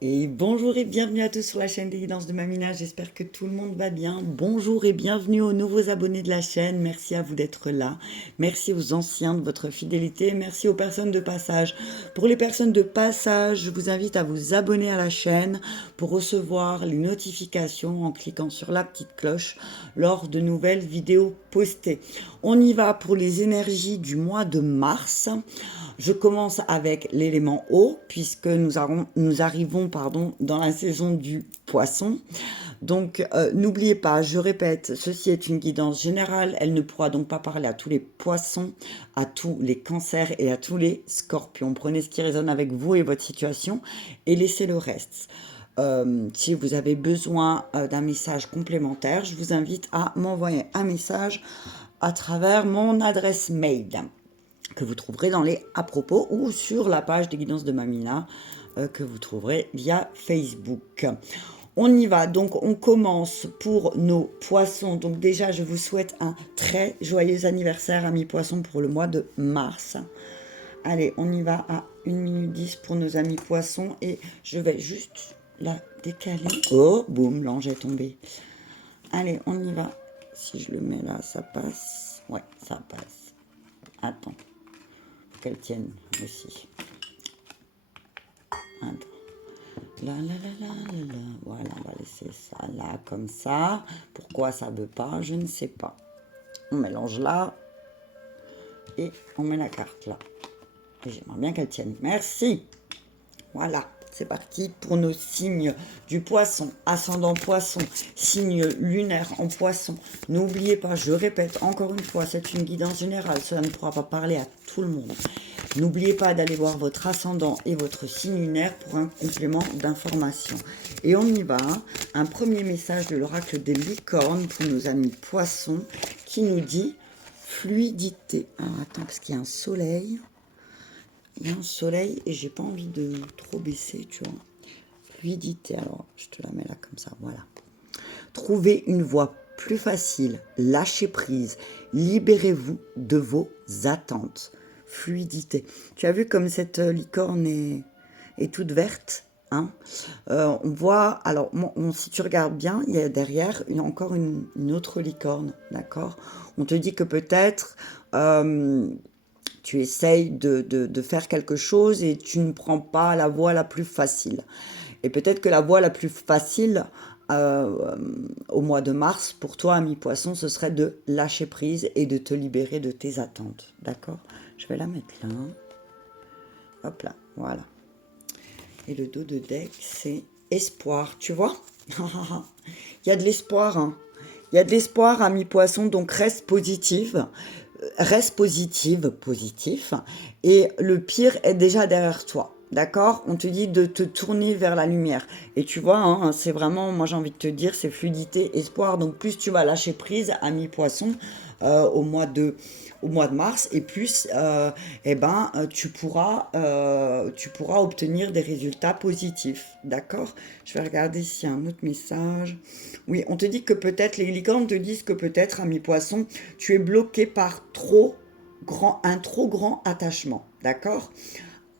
Et bonjour et bienvenue à tous sur la chaîne des guidances de Mamina, j'espère que tout le monde va bien. Bonjour et bienvenue aux nouveaux abonnés de la chaîne, merci à vous d'être là. Merci aux anciens de votre fidélité, merci aux personnes de passage. Pour les personnes de passage, je vous invite à vous abonner à la chaîne pour recevoir les notifications en cliquant sur la petite cloche lors de nouvelles vidéos postées. On y va pour les énergies du mois de mars. Je commence avec l'élément eau, puisque nous arrivons dans la saison du poisson. Donc, n'oubliez pas, je répète, ceci est une guidance générale. Elle ne pourra donc pas parler à tous les poissons, à tous les cancers et à tous les scorpions. Prenez ce qui résonne avec vous et votre situation et laissez le reste. Si vous avez besoin d'un message complémentaire, je vous invite à m'envoyer un message à travers mon adresse mail que vous trouverez dans les à propos ou sur la page des guidances de Mamina que vous trouverez via Facebook. On y va, donc on commence pour nos poissons. Donc déjà, je vous souhaite un très joyeux anniversaire, amis poissons, pour le mois de mars. Allez, on y va à 1 minute 10 pour nos amis poissons et je vais juste la décaler. Oh, boum, l'ange est tombé. Allez, on y va. Si je le mets là, ça passe. Ouais, ça passe. Attends. Qu'elle tienne aussi. Attends. Là, là, là, là, là, là. Voilà, on va laisser ça là, comme ça. Pourquoi ça veut pas, je ne sais pas. On mélange là. Et on met la carte là. Et j'aimerais bien qu'elle tienne. Merci. Voilà. C'est parti pour nos signes du poisson, ascendant poisson, signe lunaire en poisson. N'oubliez pas, je répète encore une fois, c'est une guidance générale, cela ne pourra pas parler à tout le monde. N'oubliez pas d'aller voir votre ascendant et votre signe lunaire pour un complément d'information. Et on y va, un premier message de l'oracle des licornes pour nos amis poissons qui nous dit fluidité. Alors attends, parce qu'il y a un soleil. Il y a un soleil et j'ai pas envie de trop baisser, tu vois. Fluidité, alors je te la mets là comme ça, voilà. Trouvez une voie plus facile, lâchez prise, libérez-vous de vos attentes. Fluidité. Tu as vu comme cette licorne est toute verte, hein. On voit, alors si tu regardes bien, il y a derrière encore une autre licorne, d'accord. On te dit que peut-être tu essayes de faire quelque chose et tu ne prends pas la voie la plus facile. Et peut-être que la voie la plus facile au mois de mars, pour toi, ami poisson, ce serait de lâcher prise et de te libérer de tes attentes. D'accord? Je vais la mettre là. Hop là, voilà. Et le dos de deck, c'est espoir, tu vois? Il y a de l'espoir, hein. Il y a de l'espoir, ami poisson, donc reste positive. Reste positif, et le pire est déjà derrière toi. D'accord? On te dit de te tourner vers la lumière. Et tu vois, hein, c'est vraiment, moi j'ai envie de te dire, c'est fluidité, espoir. Donc plus tu vas lâcher prise, ami poisson, au mois de mars, et plus tu pourras obtenir des résultats positifs. D'accord? Je vais regarder s'il y a un autre message. Oui, on te dit que peut-être, les licornes te disent que peut-être, ami poisson, tu es bloqué par un trop grand attachement. D'accord?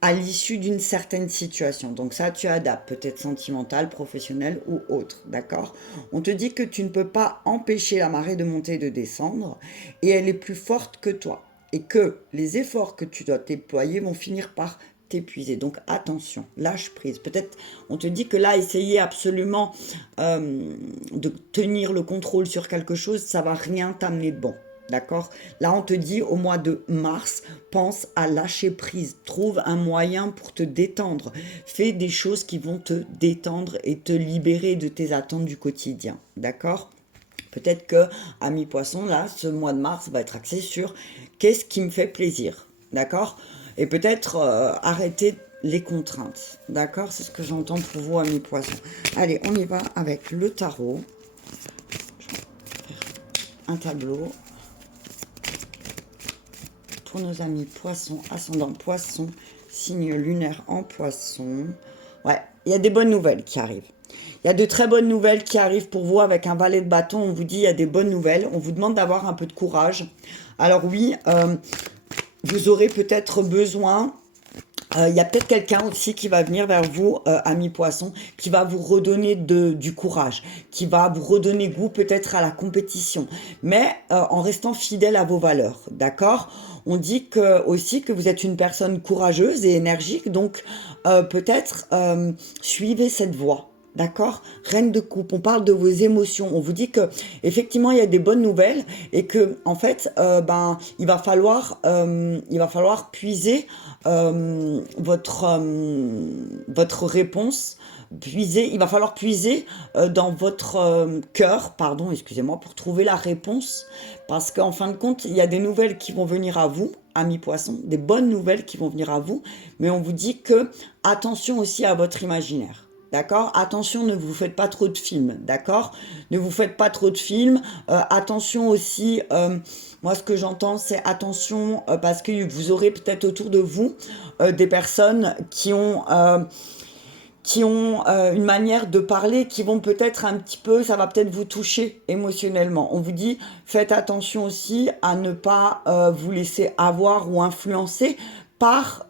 À l'issue d'une certaine situation. Donc ça, tu adaptes, peut-être sentimental, professionnel ou autre, d'accord? On te dit que tu ne peux pas empêcher la marée de monter et de descendre, et elle est plus forte que toi, et que les efforts que tu dois déployer vont finir par t'épuiser. Donc attention, lâche prise. Peut-être, on te dit que là, essayer absolument de tenir le contrôle sur quelque chose, ça va rien t'amener de bon. D'accord? Là, on te dit au mois de mars, pense à lâcher prise. Trouve un moyen pour te détendre. Fais des choses qui vont te détendre et te libérer de tes attentes du quotidien. D'accord? Peut-être que, ami poisson, là, ce mois de mars va être axé sur qu'est-ce qui me fait plaisir. D'accord? Et peut-être arrêter les contraintes. D'accord? C'est ce que j'entends pour vous, ami poisson. Allez, on y va avec le tarot. Je vais faire un tableau. Pour nos amis poissons, ascendant poisson, signe lunaire en poisson. Ouais, il y a des bonnes nouvelles qui arrivent. Il y a de très bonnes nouvelles qui arrivent pour vous avec un valet de bâton. On vous dit il y a des bonnes nouvelles. On vous demande d'avoir un peu de courage. Alors oui, vous aurez peut-être besoin Il y a peut-être quelqu'un aussi qui va venir vers vous, ami poisson, qui va vous redonner du courage, qui va vous redonner goût peut-être à la compétition, mais en restant fidèle à vos valeurs, d'accord? On dit aussi que vous êtes une personne courageuse et énergique, donc peut-être suivez cette voie. D'accord? Reine de coupe, on parle de vos émotions. On vous dit que effectivement il y a des bonnes nouvelles et que en fait il va falloir puiser votre réponse. Il va falloir puiser dans votre cœur, pardon, excusez-moi, pour trouver la réponse, parce qu'en fin de compte, il y a des nouvelles qui vont venir à vous, amis poissons, des bonnes nouvelles qui vont venir à vous, mais on vous dit que attention aussi à votre imaginaire. D'accord? Attention, ne vous faites pas trop de films, d'accord? Ne vous faites pas trop de films. Attention aussi, moi ce que j'entends c'est attention parce que vous aurez peut-être autour de vous des personnes qui ont une manière de parler qui vont peut-être un petit peu, ça va peut-être vous toucher émotionnellement. On vous dit, faites attention aussi à ne pas vous laisser avoir ou influencer par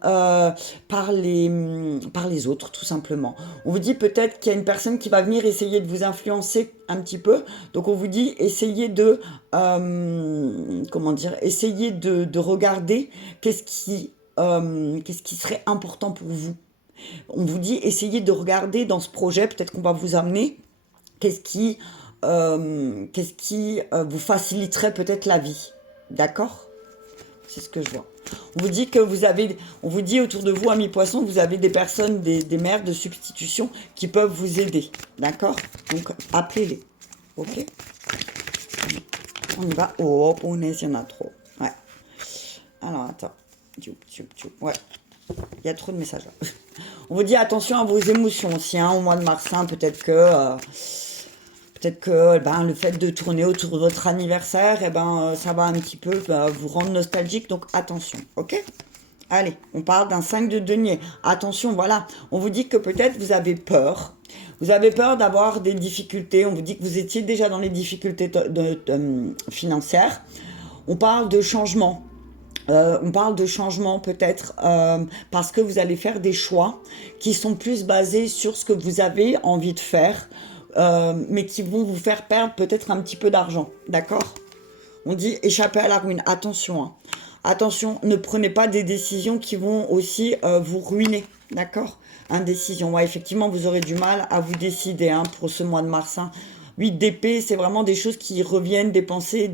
les autres, tout simplement. On vous dit peut-être qu'il y a une personne qui va venir essayer de vous influencer un petit peu. Donc on vous dit, essayez de, comment dire, essayez de regarder qu'est-ce qui serait important pour vous. On vous dit, essayez de regarder dans ce projet, peut-être qu'on va vous amener, qu'est-ce qui vous faciliterait peut-être la vie. D'accord? C'est ce que je vois. On vous dit on vous dit autour de vous, amis poissons, que vous avez des personnes, des mères de substitution qui peuvent vous aider. D'accord? Donc, appelez-les. Ok? On y va. Oh, punaise, il y en a trop. Ouais. Alors, attends. Ouais. Il y a trop de messages là. On vous dit attention à vos émotions aussi, hein, au mois de mars. Hein, peut-être que le fait de tourner autour de votre anniversaire, ça va un petit peu vous rendre nostalgique. Donc attention, ok? Allez, on parle d'un 5 de denier. Attention, voilà. On vous dit que peut-être vous avez peur. Vous avez peur d'avoir des difficultés. On vous dit que vous étiez déjà dans les difficultés financières. On parle de changement. On parle de changement peut-être parce que vous allez faire des choix qui sont plus basés sur ce que vous avez envie de faire, mais qui vont vous faire perdre peut-être un petit peu d'argent, d'accord? On dit échapper à la ruine, attention, hein. Attention, ne prenez pas des décisions qui vont aussi vous ruiner, d'accord? Indécision, ouais, effectivement, vous aurez du mal à vous décider hein, pour ce mois de mars. Hein. 8 d'épée, c'est vraiment des choses qui reviennent, des pensées,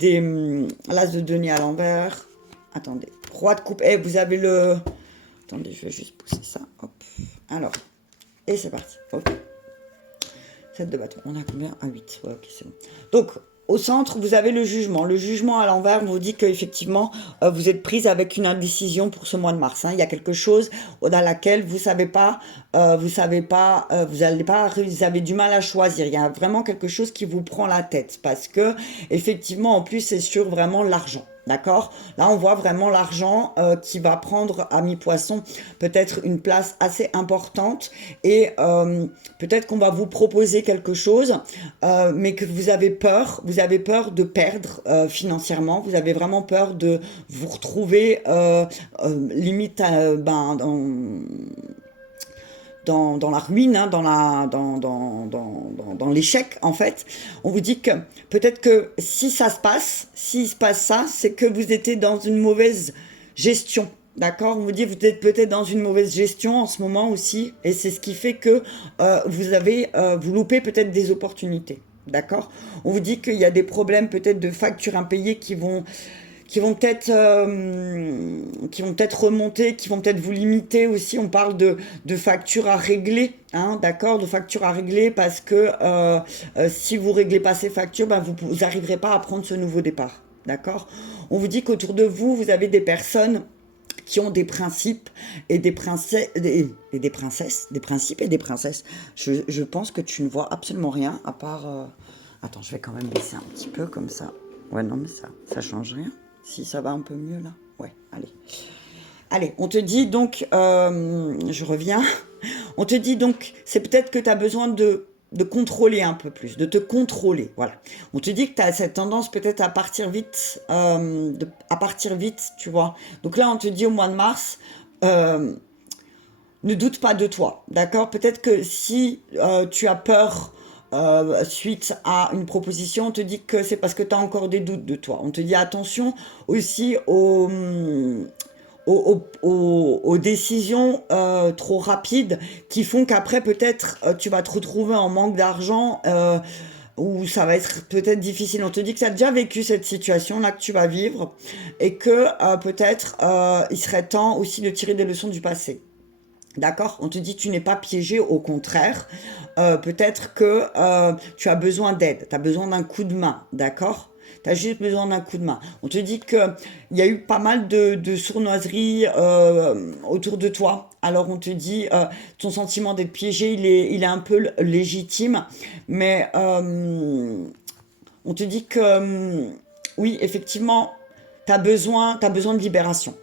l'as de denier à l'envers. Attendez, roi de coupe. Eh, vous avez le... Attendez, je vais juste pousser ça. Hop. Alors, et c'est parti. Ok. 7 de bâton. On a combien? Un 8. Ouais, ok, c'est bon. Donc, au centre, vous avez le jugement. Le jugement à l'envers vous dit qu'effectivement, vous êtes prise avec une indécision pour ce mois de mars. Hein. Il y a quelque chose dans laquelle vous savez pas, vous avez du mal à choisir. Il y a vraiment quelque chose qui vous prend la tête parce que effectivement, en plus, c'est sur vraiment l'argent. D'accord? Là, on voit vraiment l'argent qui va prendre à mi-poisson peut-être une place assez importante et peut-être qu'on va vous proposer quelque chose, mais que vous avez peur de perdre financièrement, vous avez vraiment peur de vous retrouver limite dans la ruine, hein, dans l'échec, en fait. On vous dit que peut-être que s'il se passe ça, c'est que vous étiez dans une mauvaise gestion. D'accord? On vous dit que vous êtes peut-être dans une mauvaise gestion en ce moment aussi. Et c'est ce qui fait que vous loupez peut-être des opportunités. D'accord? On vous dit qu'il y a des problèmes peut-être de factures impayées qui vont peut-être remonter, qui vont peut-être vous limiter aussi. On parle de factures à régler, hein, d'accord, de factures à régler parce que si vous réglez pas ces factures, vous n'arriverez pas à prendre ce nouveau départ, d'accord. On vous dit qu'autour de vous, vous avez des personnes qui ont des principes et des princesses, des principes et des princesses. Je pense que tu ne vois absolument rien à part... Attends, je vais quand même baisser un petit peu comme ça. Ouais, non, mais ça change rien. Si ça va un peu mieux là. Ouais, allez. Allez, on te dit donc, je reviens. On te dit donc, c'est peut-être que tu as besoin de contrôler un peu plus, de te contrôler. Voilà. On te dit que tu as cette tendance peut-être à partir vite, tu vois. Donc là, on te dit au mois de mars, euh, ne doute pas de toi, d'accord? Peut-être que si tu as peur suite à une proposition, on te dit que c'est parce que tu as encore des doutes de toi. On te dit attention aussi aux décisions trop rapides qui font qu'après peut-être tu vas te retrouver en manque d'argent ou ça va être peut-être difficile. On te dit que tu as déjà vécu cette situation-là que tu vas vivre et que peut-être il serait temps aussi de tirer des leçons du passé. D'accord? On te dit que tu n'es pas piégé, au contraire. Peut-être que tu as besoin d'aide, tu as besoin d'un coup de main, d'accord? Tu as juste besoin d'un coup de main. On te dit qu'il y a eu pas mal de sournoiseries autour de toi. Alors on te dit, ton sentiment d'être piégé, il est un peu légitime, mais on te dit que oui, effectivement, t'as besoin de libération.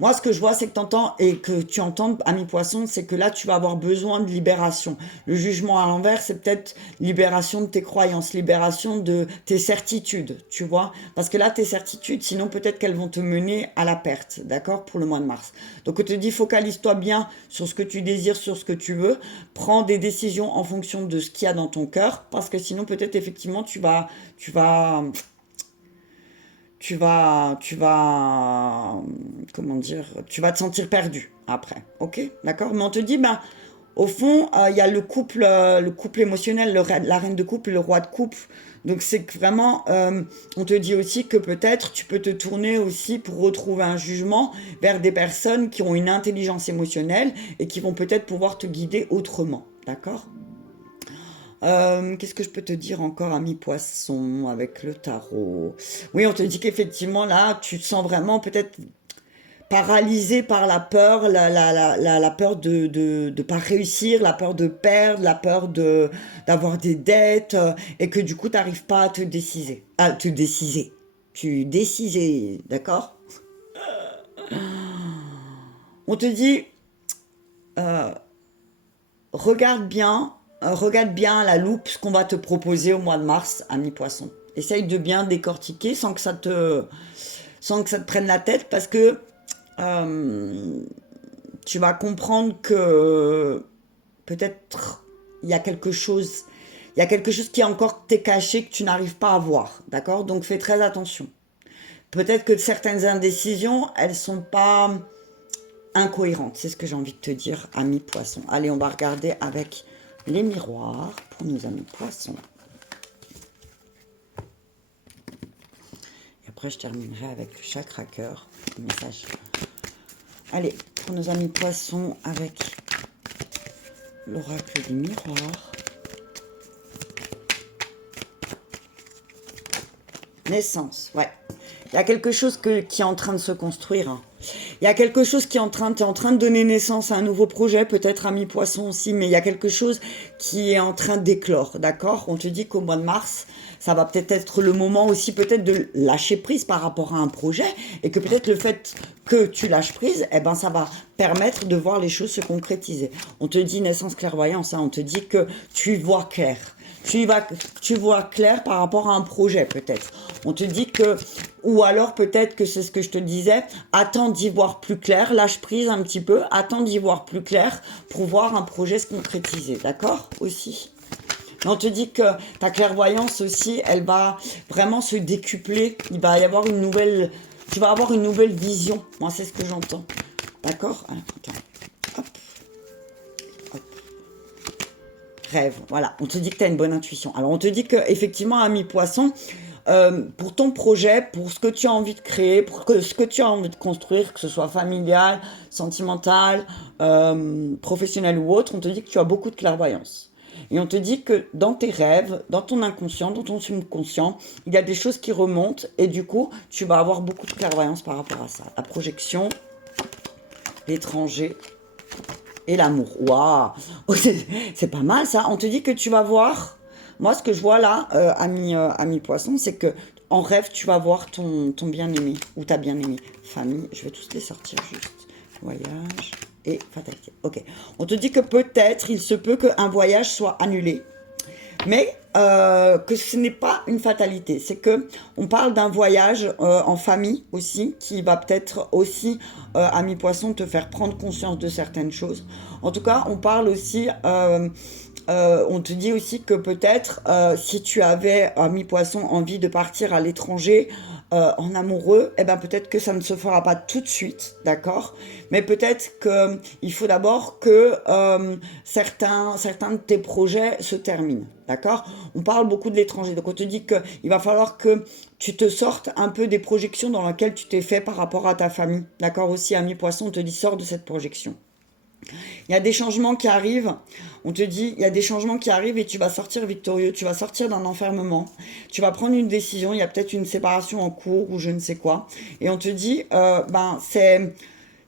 Moi, ce que je vois, c'est que tu entends et que tu entends, ami poisson, c'est que là, tu vas avoir besoin de libération. Le jugement à l'envers, c'est peut-être libération de tes croyances, libération de tes certitudes, tu vois. Parce que là, tes certitudes, sinon, peut-être qu'elles vont te mener à la perte, d'accord, pour le mois de mars. Donc, on te dit, focalise-toi bien sur ce que tu désires, sur ce que tu veux. Prends des décisions en fonction de ce qu'il y a dans ton cœur, parce que sinon, peut-être, effectivement, comment dire, tu vas te sentir perdu après, ok, d'accord? Mais on te dit, ben, au fond, il y a le couple émotionnel, la reine de couple, le roi de couple. Donc c'est que vraiment, on te dit aussi que peut-être tu peux te tourner aussi pour retrouver un jugement vers des personnes qui ont une intelligence émotionnelle et qui vont peut-être pouvoir te guider autrement, d'accord? Qu'est-ce que je peux te dire encore, ami poisson, avec le tarot? Oui, on te dit qu'effectivement, là, tu te sens vraiment peut-être paralysé par la peur, la peur de pas réussir, la peur de perdre, la peur d'avoir des dettes, et que du coup, tu n'arrives pas à te décider. À te décider. Tu décider, d'accord? On te dit, regarde bien à la loupe ce qu'on va te proposer au mois de mars, ami poisson. Essaye de bien décortiquer sans que ça te prenne la tête parce que euh, tu vas comprendre que peut-être il y a quelque chose qui est encore t'est caché que tu n'arrives pas à voir, d'accord? Donc fais très attention. Peut-être que certaines indécisions, elles sont pas incohérente, c'est ce que j'ai envie de te dire, ami poisson. Allez, on va regarder avec les miroirs pour nos amis poissons. Et après, je terminerai avec le chakra cœur, le message. Allez, pour nos amis poissons, avec l'oracle des miroirs. Naissance, ouais. Il y a quelque chose qui est en train de se construire. Hein. Il y a quelque chose qui est en train de donner naissance à un nouveau projet, peut-être ami poisson aussi, mais il y a quelque chose qui est en train d'éclore, d'accord? On te dit qu'au mois de mars, ça va peut-être être le moment aussi peut-être de lâcher prise par rapport à un projet et que peut-être le fait que tu lâches prise, eh ben ça va permettre de voir les choses se concrétiser. On te dit naissance clairvoyance, hein, on te dit que tu vois clair. Tu vois clair par rapport à un projet peut-être. On te dit que, ou alors peut-être que c'est ce que je te disais, attends d'y voir plus clair, lâche prise un petit peu, attends d'y voir plus clair pour voir un projet se concrétiser, d'accord? Aussi. On te dit que ta clairvoyance aussi, elle va vraiment se décupler, il va y avoir tu vas avoir une nouvelle vision, moi c'est ce que j'entends, d'accord? Attends, hop. Rêve, voilà, on te dit que tu as une bonne intuition. Alors on te dit que effectivement, ami poisson, pour ton projet, pour ce que tu as envie de créer, ce que tu as envie de construire, que ce soit familial, sentimental, professionnel ou autre, on te dit que tu as beaucoup de clairvoyance. Et on te dit que dans tes rêves, dans ton inconscient, dans ton subconscient, il y a des choses qui remontent et du coup, tu vas avoir beaucoup de clairvoyance par rapport à ça. La projection, l'étranger, et l'amour. Waouh! C'est pas mal ça. On te dit que tu vas voir. Moi, ce que je vois là, ami poisson, c'est que en rêve, tu vas voir ton bien-aimé ou ta bien-aimée. Famille, je vais tous les sortir juste. Voyage et fatalité. Ok. On te dit que peut-être, il se peut qu'un voyage soit annulé. Mais que ce n'est pas une fatalité. C'est que on parle d'un voyage en famille aussi, qui va peut-être aussi, ami poisson, te faire prendre conscience de certaines choses. En tout cas, on parle aussi... on te dit aussi que peut-être si tu avais, ami poisson, envie de partir à l'étranger en amoureux, eh ben peut-être que ça ne se fera pas tout de suite, d'accord? Mais peut-être qu'il faut d'abord que certains de tes projets se terminent, d'accord? On parle beaucoup de l'étranger, donc on te dit qu'il va falloir que tu te sortes un peu des projections dans lesquelles tu t'es fait par rapport à ta famille, d'accord? Aussi, ami poisson, on te dit sors de cette projection. Il y a des changements qui arrivent. On te dit, il y a des changements qui arrivent et tu vas sortir victorieux. Tu vas sortir d'un enfermement. Tu vas prendre une décision. Il y a peut-être une séparation en cours ou je ne sais quoi. Et on te dit,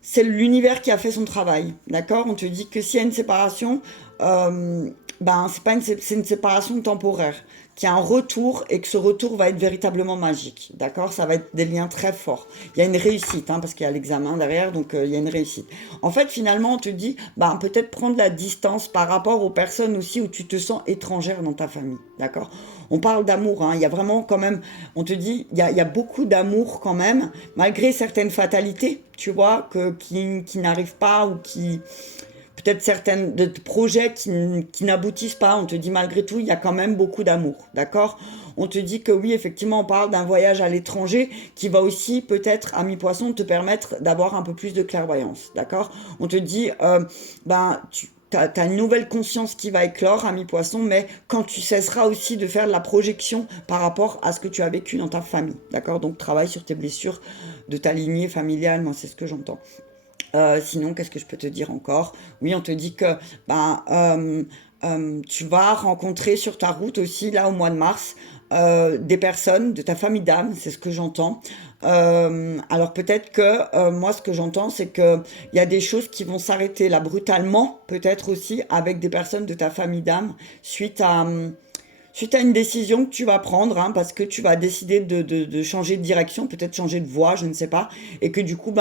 c'est l'univers qui a fait son travail. D'accord? On te dit que s'il y a une séparation, c'est une séparation temporaire, qu'il y a un retour et que ce retour va être véritablement magique. D'accord? Ça va être des liens très forts. Il y a une réussite, parce qu'il y a l'examen derrière, donc il y a une réussite. En fait, finalement, on te dit, peut-être prendre la distance par rapport aux personnes aussi où tu te sens étrangère dans ta famille. D'accord? On parle d'amour, il y a vraiment quand même, on te dit, il y a beaucoup d'amour quand même, malgré certaines fatalités, tu vois, qui n'arrivent pas ou qui... Peut-être certains de projets qui n'aboutissent pas, on te dit malgré tout, il y a quand même beaucoup d'amour, d'accord? On te dit que oui, effectivement, on parle d'un voyage à l'étranger qui va aussi peut-être, ami poisson, te permettre d'avoir un peu plus de clairvoyance, d'accord? On te dit, tu as une nouvelle conscience qui va éclore, ami poisson, mais quand tu cesseras aussi de faire de la projection par rapport à ce que tu as vécu dans ta famille, d'accord? Donc, travaille sur tes blessures de ta lignée familiale, moi, c'est ce que j'entends. Sinon, qu'est-ce que je peux te dire encore? Oui, on te dit que tu vas rencontrer sur ta route aussi, là, au mois de mars, des personnes de ta famille d'âme, c'est ce que j'entends. Alors peut-être que moi, ce que j'entends, c'est qu'il y a des choses qui vont s'arrêter là brutalement, peut-être aussi avec des personnes de ta famille d'âme, suite à une décision que tu vas prendre, parce que tu vas décider de changer de direction, peut-être changer de voie, je ne sais pas, et que du coup,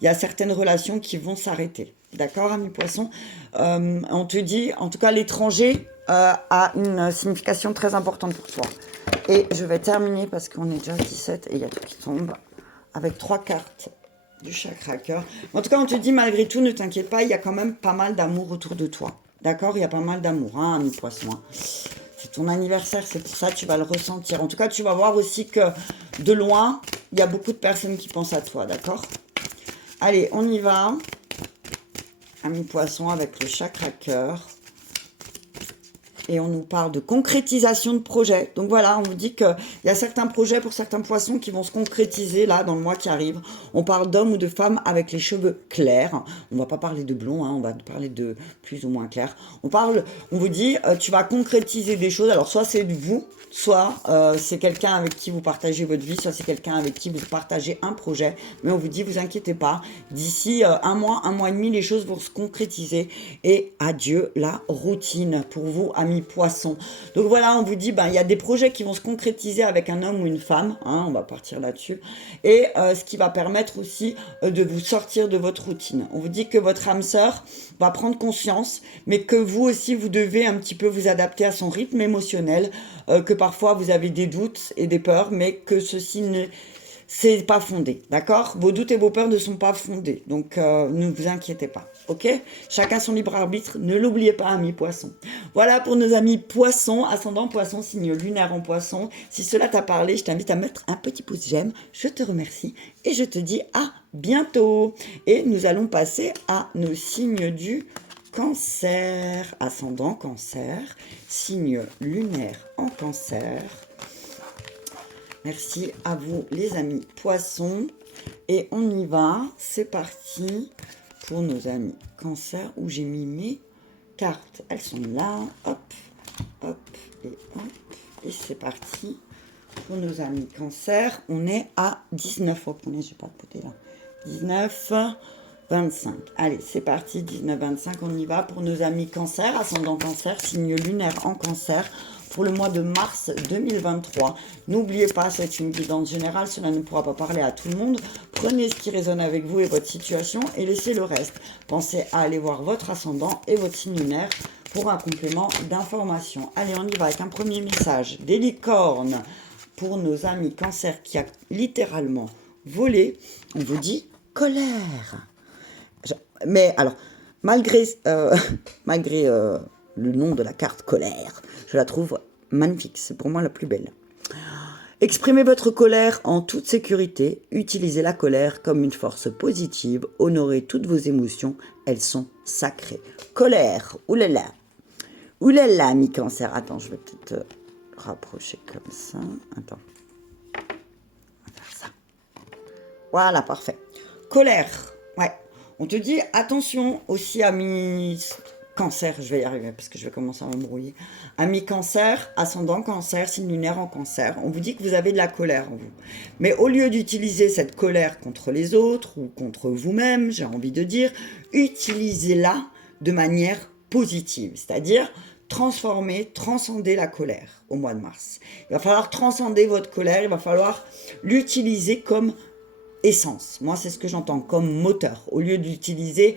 il y a certaines relations qui vont s'arrêter. D'accord, ami poisson? On te dit, en tout cas, l'étranger a une signification très importante pour toi. Et je vais terminer, parce qu'on est déjà à 17 et il y a tout qui tombe, avec 3 cartes du chakra cœur. En tout cas, on te dit, malgré tout, ne t'inquiète pas, il y a quand même pas mal d'amour autour de toi. D'accord? Il y a pas mal d'amour, ami poisson. C'est ton anniversaire, c'est pour ça que tu vas le ressentir. En tout cas, tu vas voir aussi que de loin, il y a beaucoup de personnes qui pensent à toi, d'accord? Allez, on y va. Ami poisson avec le chakra cœur. Et on nous parle de concrétisation de projets. Donc voilà, on vous dit qu'il y a certains projets pour certains poissons qui vont se concrétiser là dans le mois qui arrive. On parle d'hommes ou de femmes avec les cheveux clairs. On ne va pas parler de blond, on va parler de plus ou moins clair. On vous dit, tu vas concrétiser des choses. Alors soit c'est vous, soit c'est quelqu'un avec qui vous partagez votre vie, soit c'est quelqu'un avec qui vous partagez un projet. Mais on vous dit, vous inquiétez pas, d'ici un mois et demi, les choses vont se concrétiser. Et adieu la routine pour vous, amis poisson. Donc voilà, on vous dit, il y a des projets qui vont se concrétiser avec un homme ou une femme, on va partir là-dessus, et ce qui va permettre aussi de vous sortir de votre routine. On vous dit que votre âme sœur va prendre conscience, mais que vous aussi, vous devez un petit peu vous adapter à son rythme émotionnel, que parfois vous avez des doutes et des peurs, mais que ceci c'est pas fondé, d'accord? Vos doutes et vos peurs ne sont pas fondés, donc ne vous inquiétez pas, ok? Chacun son libre arbitre, ne l'oubliez pas, amis poissons. Voilà pour nos amis poissons, ascendant poisson, signe lunaire en poisson. Si cela t'a parlé, je t'invite à mettre un petit pouce j'aime, je te remercie et je te dis à bientôt. Et nous allons passer à nos signes du Cancer, ascendant Cancer, signe lunaire en Cancer. Merci à vous les amis poissons. Et on y va, c'est parti pour nos amis Cancer où j'ai mis mes cartes. Elles sont là, hop, hop et hop. Et c'est parti pour nos amis Cancer. On est à 19, oh punaise, j'ai pas de côté là. 19, 25. Allez, c'est parti, 19, 25, on y va pour nos amis Cancer, ascendant Cancer, signe lunaire en Cancer, pour le mois de mars 2023. N'oubliez pas, c'est une guidance générale, cela ne pourra pas parler à tout le monde. Prenez ce qui résonne avec vous et votre situation et laissez le reste. Pensez à aller voir votre ascendant et votre signe lunaire pour un complément d'information. Allez, on y va avec un premier message des licornes pour nos amis cancer qui a littéralement volé. On vous dit colère. Mais alors, malgré le nom de la carte colère, je la trouve magnifique. C'est pour moi la plus belle. Exprimez votre colère en toute sécurité. Utilisez la colère comme une force positive. Honorez toutes vos émotions. Elles sont sacrées. Colère. Oulala. Oulala, mi cancer. Attends, je vais peut-être rapprocher comme ça. Attends. On va faire ça. Voilà, parfait. Colère. Ouais. On te dit attention aussi à mi cancer, je vais y arriver parce que je vais commencer à m'embrouiller. Ami cancer, ascendant cancer, signe lunaire en cancer, on vous dit que vous avez de la colère en vous. Mais au lieu d'utiliser cette colère contre les autres ou contre vous-même, j'ai envie de dire, utilisez-la de manière positive, c'est-à-dire transformer, transcender la colère au mois de mars. Il va falloir transcender votre colère, il va falloir l'utiliser comme essence. Moi, c'est ce que j'entends comme moteur. Au lieu d'utiliser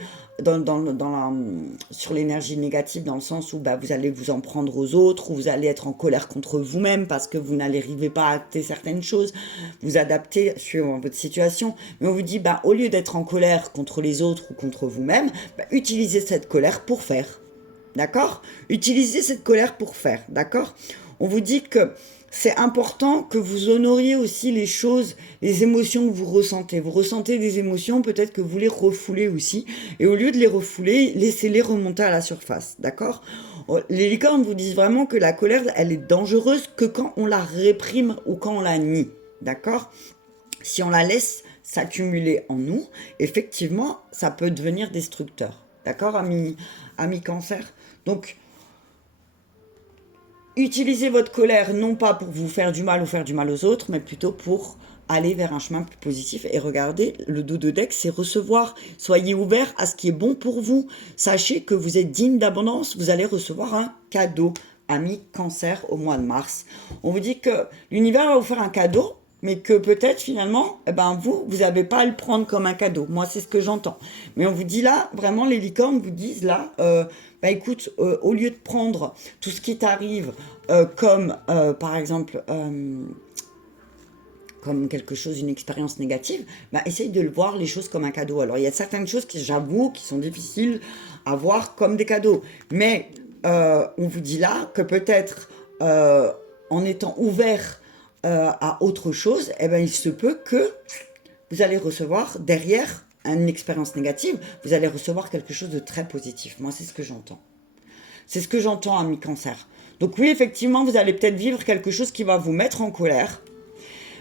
sur l'énergie négative, dans le sens où vous allez vous en prendre aux autres, ou vous allez être en colère contre vous-même parce que vous n'arrivez pas à acter certaines choses, vous adapter suivant votre situation. Mais on vous dit, au lieu d'être en colère contre les autres ou contre vous-même, utilisez cette colère pour faire. D'accord ? Utilisez cette colère pour faire. D'accord ? On vous dit que c'est important que vous honoriez aussi les choses, les émotions que vous ressentez. Vous ressentez des émotions, peut-être que vous les refoulez aussi. Et au lieu de les refouler, laissez-les remonter à la surface. D'accord ? Les licornes vous disent vraiment que la colère, elle est dangereuse que quand on la réprime ou quand on la nie. D'accord ? Si on la laisse s'accumuler en nous, effectivement, ça peut devenir destructeur. D'accord, ami cancer ? Donc, utilisez votre colère non pas pour vous faire du mal ou faire du mal aux autres, mais plutôt pour aller vers un chemin plus positif. Et regardez, le dos de deck, c'est recevoir. Soyez ouverts à ce qui est bon pour vous. Sachez que vous êtes digne d'abondance. Vous allez recevoir un cadeau, ami cancer, au mois de mars. On vous dit que l'univers va vous faire un cadeau, mais que peut-être finalement, vous n'avez pas à le prendre comme un cadeau. Moi, c'est ce que j'entends. Mais on vous dit là, vraiment, les licornes vous disent là, écoute, au lieu de prendre tout ce qui t'arrive comme, par exemple, comme quelque chose, une expérience négative, essaye de le voir les choses comme un cadeau. Alors, il y a certaines choses qui, j'avoue, qui sont difficiles à voir comme des cadeaux. Mais on vous dit là que peut-être, en étant ouvert à autre chose, il se peut que vous allez recevoir derrière une expérience négative, vous allez recevoir quelque chose de très positif. Moi, c'est ce que j'entends. C'est ce que j'entends, ami cancer. Donc oui, effectivement, vous allez peut-être vivre quelque chose qui va vous mettre en colère,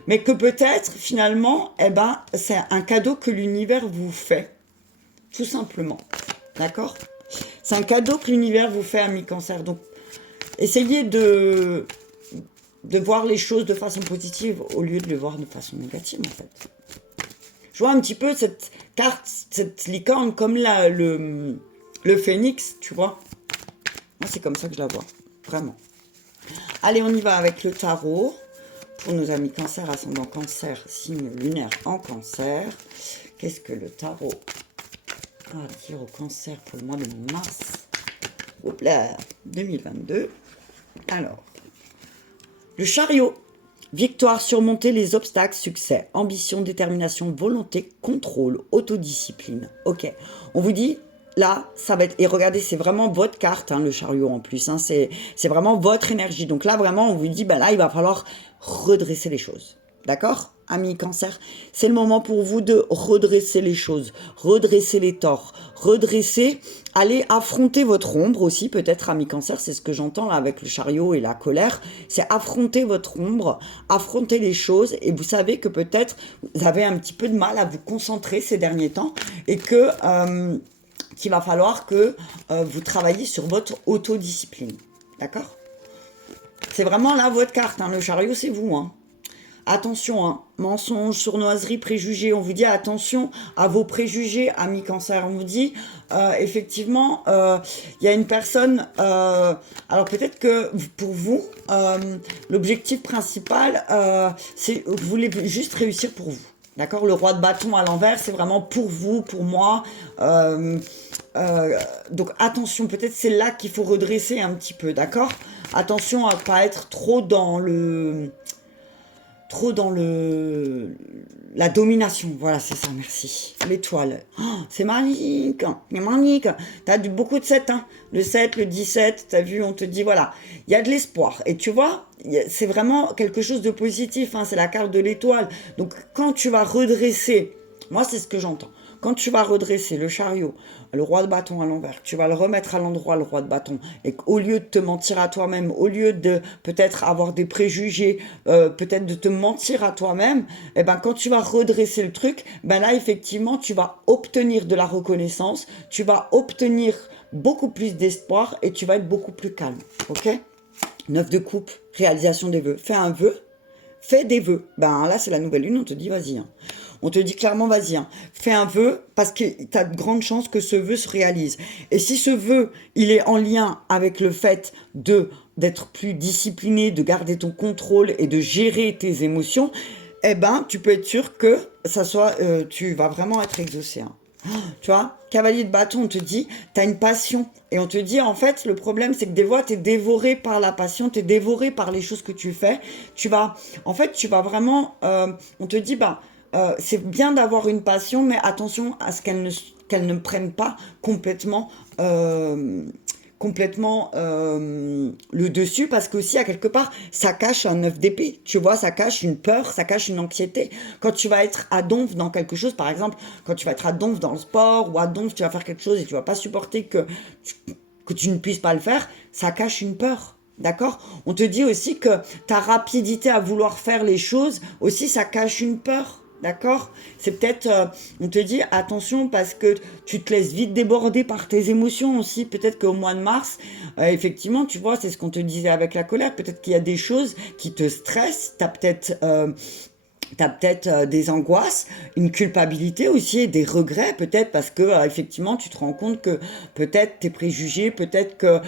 mais que peut-être, finalement, c'est un cadeau que l'univers vous fait, tout simplement. D'accord ? C'est un cadeau que l'univers vous fait, ami cancer. Donc, essayez de voir les choses de façon positive au lieu de les voir de façon négative, en fait. Je vois un petit peu cette carte, cette licorne, comme le phénix, tu vois. Moi, c'est comme ça que je la vois, vraiment. Allez, on y va avec le tarot. Pour nos amis cancer, ascendant cancer, signe lunaire en cancer. Qu'est-ce que le tarot a à dire au cancer pour le mois de mars 2022. Alors, le chariot. Victoire, surmonter les obstacles, succès, ambition, détermination, volonté, contrôle, autodiscipline. Ok, on vous dit, là, ça va être... Et regardez, c'est vraiment votre carte, le chariot en plus. C'est vraiment votre énergie. Donc là, vraiment, on vous dit, là, il va falloir redresser les choses. D'accord ? Amis cancer, c'est le moment pour vous de redresser les choses, redresser les torts, redresser, aller affronter votre ombre aussi, peut-être, amis cancer, c'est ce que j'entends là avec le chariot et la colère, c'est affronter votre ombre, affronter les choses, et vous savez que peut-être vous avez un petit peu de mal à vous concentrer ces derniers temps, et que qu'il va falloir que vous travailliez sur votre autodiscipline, d'accord ? C'est vraiment là votre carte, le chariot c'est vous, Attention, mensonges, sournoiseries, préjugés. On vous dit attention à vos préjugés, amis cancer. On vous dit, effectivement, il y a une personne... alors peut-être que pour vous, l'objectif principal, c'est vous voulez juste réussir pour vous. D'accord ? Le roi de bâton à l'envers, c'est vraiment pour vous, pour moi. donc attention, peut-être c'est là qu'il faut redresser un petit peu, d'accord? Attention à pas être trop dans la domination. Voilà, c'est ça, merci. L'étoile. Oh, c'est magique, c'est magique. T'as beaucoup de 7, hein. Le 7, le 17, t'as vu, on te dit, voilà, il y a de l'espoir. Et tu vois, c'est vraiment quelque chose de positif, hein. C'est la carte de l'étoile. Donc, quand tu vas redresser, moi, c'est ce que j'entends. Quand tu vas redresser le chariot, le roi de bâton à l'envers, tu vas le remettre à l'endroit, le roi de bâton, et qu'au lieu de te mentir à toi-même, au lieu de peut-être avoir des préjugés, peut-être de te mentir à toi-même, eh ben, quand tu vas redresser le truc, ben là, effectivement, tu vas obtenir de la reconnaissance, tu vas obtenir beaucoup plus d'espoir et tu vas être beaucoup plus calme. Ok? 9 de coupe, réalisation des vœux. Fais un vœu, fais des vœux. Ben là, c'est la nouvelle lune, on te dit vas-y, hein. On te dit clairement, vas-y, hein. Fais un vœu parce que tu as de grandes chances que ce vœu se réalise. Et si ce vœu, il est en lien avec le fait d'être plus discipliné, de garder ton contrôle et de gérer tes émotions, eh ben, tu peux être sûr que tu vas vraiment être exaucé, hein. Tu vois, cavalier de bâton, on te dit, tu as une passion. Et on te dit, en fait, le problème, c'est que des fois, tu es dévoré par la passion, tu es dévoré par les choses que tu fais. Tu vas vraiment, on te dit, c'est bien d'avoir une passion, mais attention à ce qu'elle ne prenne pas complètement le dessus, parce qu'aussi à quelque part ça cache un 9 d'épée, tu vois, ça cache une peur, ça cache une anxiété. Quand tu vas être à donf dans quelque chose, par exemple quand tu vas être à donf dans le sport, ou à donf tu vas faire quelque chose et tu vas pas supporter que tu ne puisses pas le faire, ça cache une peur. D'accord? On te dit aussi que ta rapidité à vouloir faire les choses aussi, ça cache une peur. D'accord? C'est peut-être, on te dit attention parce que tu te laisses vite déborder par tes émotions aussi. Peut-être qu'au mois de mars, effectivement, tu vois, c'est ce qu'on te disait avec la colère. Peut-être qu'il y a des choses qui te stressent. T'as peut-être des angoisses, une culpabilité aussi, et des regrets peut-être parce que effectivement tu te rends compte que peut-être tes préjugés, peut-être que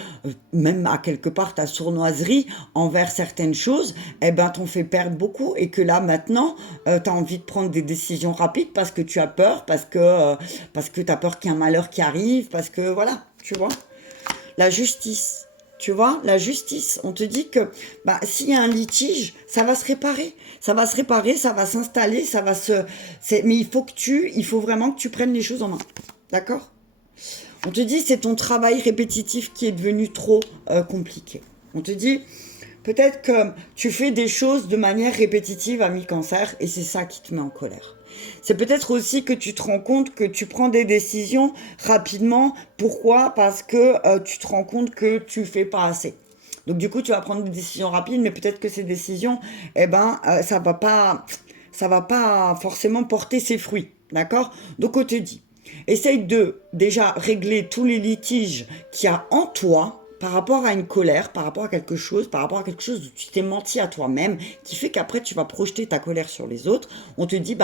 même à quelque part ta sournoiserie envers certaines choses, eh ben t'ont fait perdre beaucoup et que là maintenant t'as envie de prendre des décisions rapides parce que tu as peur, parce que t'as peur qu'il y ait un malheur qui arrive, parce que voilà, tu vois. La justice. Tu vois, la justice, on te dit que s'il y a un litige, ça va se réparer. Ça va se réparer, ça va s'installer, mais il faut vraiment que tu prennes les choses en main. D'accord? On te dit c'est ton travail répétitif qui est devenu trop compliqué. On te dit peut-être que tu fais des choses de manière répétitive à mi-cancer et c'est ça qui te met en colère. C'est peut-être aussi que tu te rends compte que tu prends des décisions rapidement. Pourquoi? Parce que tu te rends compte que tu fais pas assez. Donc du coup, tu vas prendre des décisions rapides, mais peut-être que ces décisions, ça va pas forcément porter ses fruits. D'accord? Donc on te dit, essaye de déjà régler tous les litiges qu'il y a en toi par rapport à une colère, par rapport à quelque chose où tu t'es menti à toi-même, qui fait qu'après tu vas projeter ta colère sur les autres. On te dit,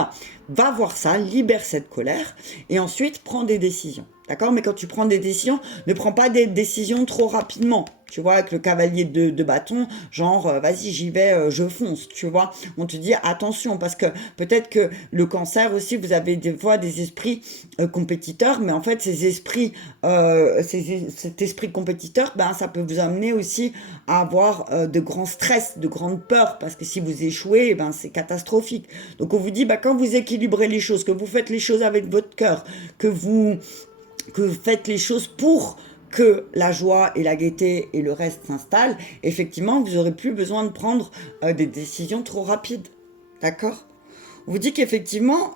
va voir ça, libère cette colère, et ensuite prends des décisions. D'accord? Mais quand tu prends des décisions, ne prends pas des décisions trop rapidement. Tu vois, avec le cavalier de bâton, genre, vas-y, j'y vais, je fonce, tu vois. On te dit attention, parce que peut-être que le cancer aussi, vous avez des fois des esprits compétiteurs, mais en fait, cet esprit compétiteur, ça peut vous amener aussi à avoir de grands stress, de grandes peurs, parce que si vous échouez, c'est catastrophique. Donc on vous dit, quand vous équilibrez les choses, que vous faites les choses avec votre cœur, que vous faites les choses pour que la joie et la gaieté et le reste s'installent, effectivement, vous n'aurez plus besoin de prendre des décisions trop rapides. D'accord? On vous dit qu'effectivement,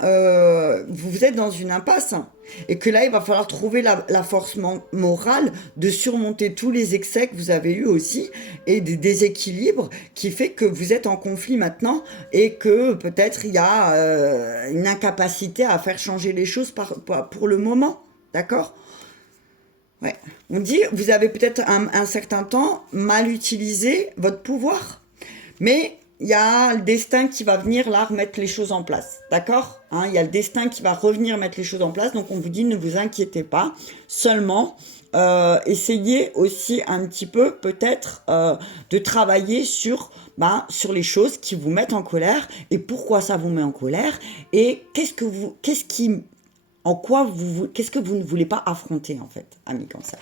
vous êtes dans une impasse, hein, et que là, il va falloir trouver la force morale de surmonter tous les excès que vous avez eus aussi, et des déséquilibres qui fait que vous êtes en conflit maintenant, et que peut-être il y a une incapacité à faire changer les choses pour le moment. D'accord? Ouais. On dit, vous avez peut-être un certain temps mal utilisé votre pouvoir, mais il y a le destin qui va venir là remettre les choses en place, d'accord? Il y a le destin qui va revenir mettre les choses en place, donc on vous dit ne vous inquiétez pas, seulement essayez aussi un petit peu peut-être de travailler sur les choses qui vous mettent en colère et pourquoi ça vous met en colère et qu'est-ce qui en quoi qu'est-ce que vous ne voulez pas affronter, en fait, ami Cancer?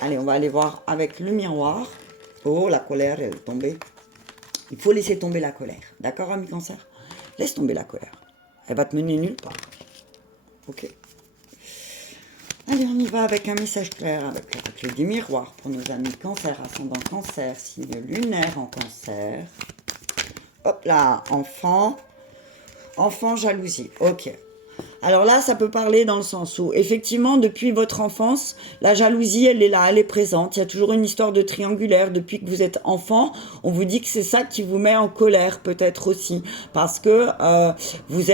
Allez, on va aller voir avec le miroir. Oh, la colère, elle est tombée. Il faut laisser tomber la colère. D'accord, ami Cancer? Laisse tomber la colère. Elle va te mener nulle part. Ok. Allez, on y va avec un message clair, avec la clé du miroir pour nos amis Cancer, ascendant Cancer, signe lunaire en Cancer. Hop là, enfant. Enfant, jalousie. Ok. Alors là, ça peut parler dans le sens où, effectivement, depuis votre enfance, la jalousie, elle est là, elle est présente. Il y a toujours une histoire de triangulaire. Depuis que vous êtes enfant, on vous dit que c'est ça qui vous met en colère, peut-être aussi. Parce que vous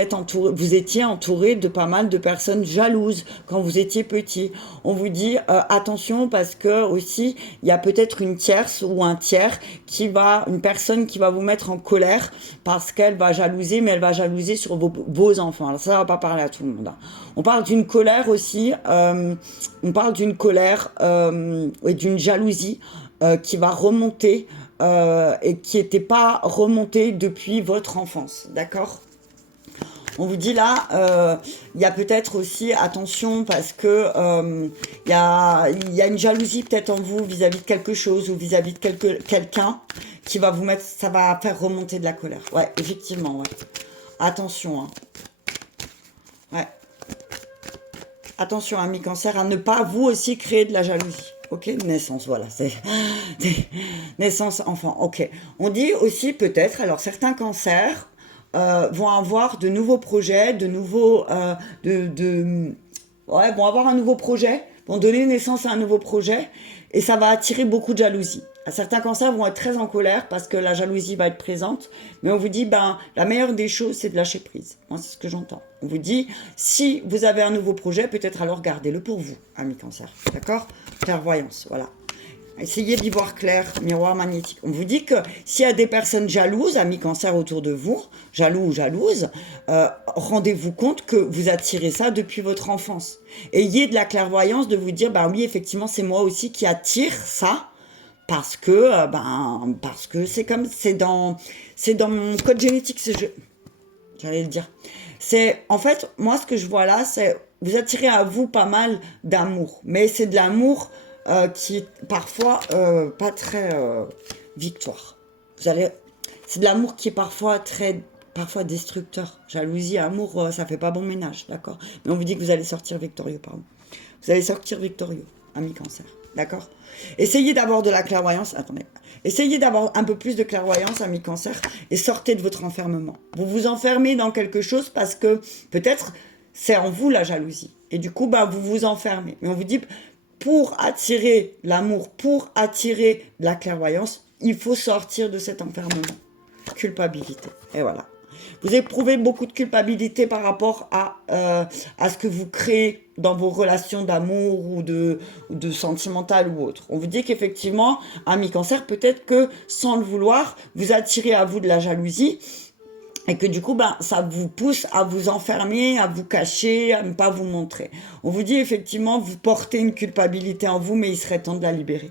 étiez entouré de pas mal de personnes jalouses quand vous étiez petit. On vous dit, attention, parce que aussi, il y a peut-être une tierce ou un tiers une personne qui va vous mettre en colère parce qu'elle va jalouser, mais elle va jalouser sur vos enfants. Alors ça va pas parler à tout le monde. On parle d'une colère aussi, on parle d'une colère et d'une jalousie qui va remonter et qui n'était pas remontée depuis votre enfance, d'accord? On vous dit là, il y a peut-être aussi, attention, parce que il y a une jalousie peut-être en vous vis-à-vis de quelque chose ou vis-à-vis de quelqu'un qui va vous mettre, ça va faire remonter de la colère. Ouais, effectivement, ouais. Attention, hein. Ouais. Attention, amis Cancer, à ne pas vous aussi créer de la jalousie. Ok, naissance, voilà, c'est naissance enfant. Ok, on dit aussi peut-être, alors certains cancers vont avoir de nouveaux projets, ouais, vont avoir un nouveau projet, vont donner naissance à un nouveau projet, et ça va attirer beaucoup de jalousie. Certains cancers vont être très en colère parce que la jalousie va être présente, mais on vous dit, ben, la meilleure des choses, c'est de lâcher prise. Moi, c'est ce que j'entends. On vous dit, si vous avez un nouveau projet, peut-être alors gardez-le pour vous, amis Cancer. D'accord? Clairvoyance, voilà. Essayez d'y voir clair, miroir magnétique. On vous dit que s'il y a des personnes jalouses, amis Cancer autour de vous, jaloux ou jalouses, rendez-vous compte que vous attirez ça depuis votre enfance. Ayez de la clairvoyance de vous dire, ben oui, effectivement, c'est moi aussi qui attire ça, parce que c'est dans mon code génétique, j'allais le dire. C'est en fait, moi, ce que je vois là, c'est vous attirez à vous pas mal d'amour, mais c'est de l'amour qui est parfois pas très victoire. C'est de l'amour qui est parfois destructeur. Jalousie, amour, ça fait pas bon ménage, d'accord? Mais on vous dit que vous allez sortir victorieux, pardon. Vous allez sortir victorieux, ami Cancer, d'accord? Essayez d'avoir de la clairvoyance, attendez. Essayez d'avoir un peu plus de clairvoyance, ami Cancer, et sortez de votre enfermement. Vous vous enfermez dans quelque chose parce que peut-être c'est en vous la jalousie. Et du coup, vous vous enfermez. Mais on vous dit, pour attirer l'amour, pour attirer la clairvoyance, il faut sortir de cet enfermement. Culpabilité. Et voilà. Vous éprouvez beaucoup de culpabilité par rapport à ce que vous créez dans vos relations d'amour ou de sentimental ou autre. On vous dit qu'effectivement, ami Cancer, peut-être que sans le vouloir, vous attirez à vous de la jalousie et que du coup, ça vous pousse à vous enfermer, à vous cacher, à ne pas vous montrer. On vous dit effectivement, vous portez une culpabilité en vous, mais il serait temps de la libérer.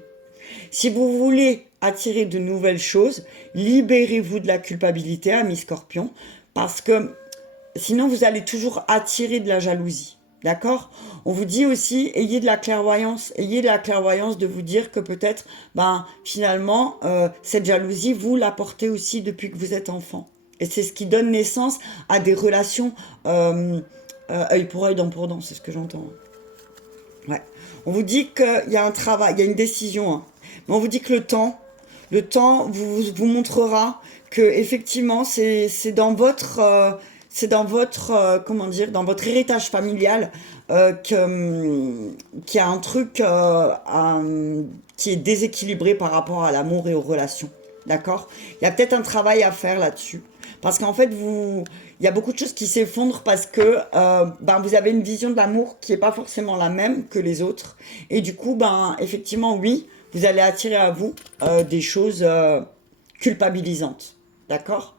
Si vous voulez attirer de nouvelles choses, libérez-vous de la culpabilité, ami Scorpion, parce que sinon vous allez toujours attirer de la jalousie. D'accord? On vous dit aussi, ayez de la clairvoyance de vous dire que peut-être, finalement, cette jalousie, vous la portez aussi depuis que vous êtes enfant. Et c'est ce qui donne naissance à des relations œil pour œil, dent pour dent, c'est ce que j'entends. Ouais. On vous dit qu'il y a un travail, il y a une décision, hein. Mais on vous dit que le temps vous montrera que effectivement c'est dans votre dans votre héritage familial qu'il y a un truc qui est déséquilibré par rapport à l'amour et aux relations. D'accord? Il y a peut-être un travail à faire là-dessus. Parce qu'en fait, il y a beaucoup de choses qui s'effondrent parce que vous avez une vision de l'amour qui n'est pas forcément la même que les autres. Et du coup, effectivement, oui, vous allez attirer à vous des choses culpabilisantes. D'accord?